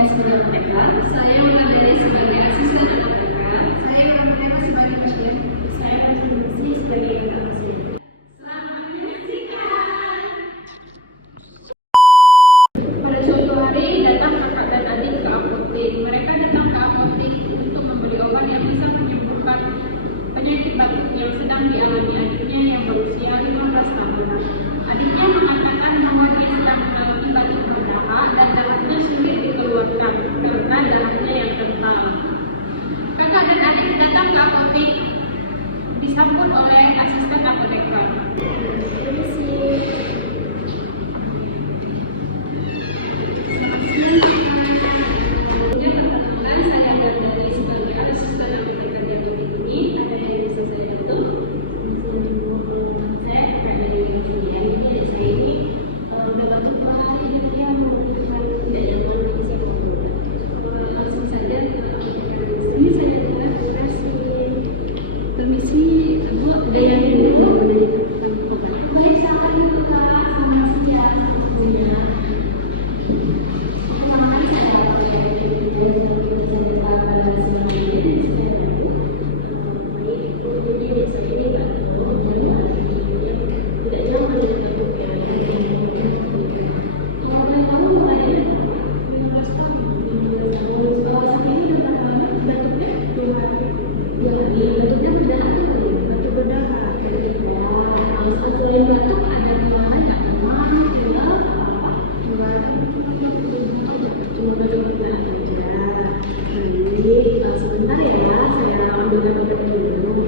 Mega sebagai pendekar. Saya Wulandari sebagai asisten apoteker. Saya Wulandari sebagai pasien. Saya Prasidasi sebagai pasien. Selamat menyaksikan. Pada suatu hari datang kakak dan adik ke apotek. Mereka datang ke apotek untuk membeli obat yang bisa menyembuhkan penyakit batuk yang sedang dialami adiknya yang berusia 15 tahun. Adiknya mengatakan bahwa dia sedang mengalami batuk berdahak dan darahnya sulit dikeluarkan karena darahnya yang kental. Kakak dan adik datang ke apotek disambut oleh asisten apoteker. Saya dari sebagai asisten apoteker di apotek ini. Ada yang bisa saya bantu? Saya akan dari saya ini udah batuk per hari dia membutuhkan tidak nyaman bagi siapapun. Langsung saja ke apoteker di sini saya buat operasi. Permisi, Bu, ada yang ingin menanyakan? Baik, silakan itu Kak, sama siap punya. Sebentar ya, saya ambilkan obatnya dulu.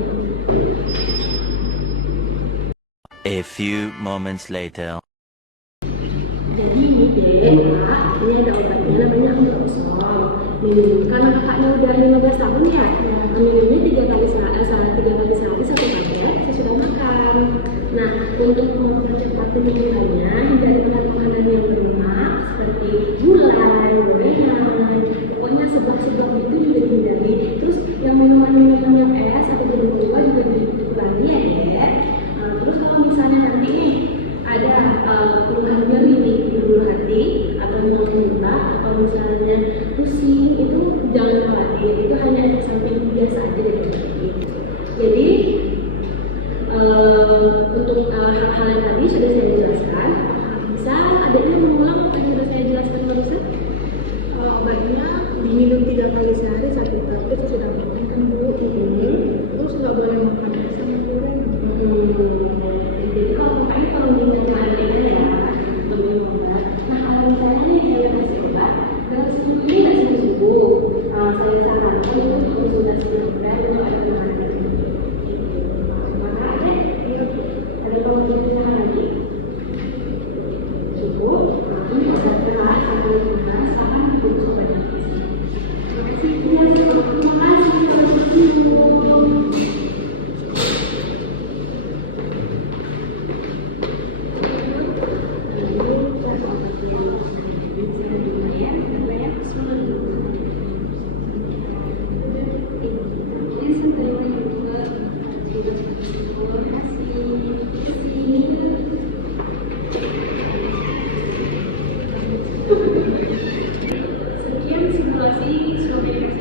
A few moments later. Jadi ini deh, Kak, ini ada obatnya namanya Ambrosol. Karena kakaknya udah 15 tahun ya, minumnya 3 kali sehari, 1 paket, sesudah makan. Nah, untuk mempercepat penyembuhannya, hindarilah makanan yang berlemak seperti gulai, gorengan, pokoknya sebab-sebab itu juga dihindari. Terus yang minuman-minuman yang es atau berbuah juga dikurangi ya, Dek. Terus kalau misalnya nanti nih ada keluhan nyeri di ulu hati atau muntah atau misalnya pusing, itu jangan khawatir, itu hanya efek samping biasa aja dari penyakit. Jadi untuk hal-hal yang tadi sudah saya jelaskan. Bisa adanya mengulang apa yang sudah saya jelaskan barusan? Obatnya diminum 3 kali sehari, 1 paket sesudah makan kan Bu. Terus nggak boleh makan sama goreng. Jadi kalau makan kalau minum aja ya, belum obat. Nah kalau misalnya nih saya kasih obat, dari subuh ini nggak subuh. Saya sarankan itu konsultasi dokter untuk ada teman-teman. Mana ada pemeriksaan lagi? Cukup. Ini bisa istirahat sampai 15 akan dibutuh obatnya. Terima kasih. Sekian simulasi survei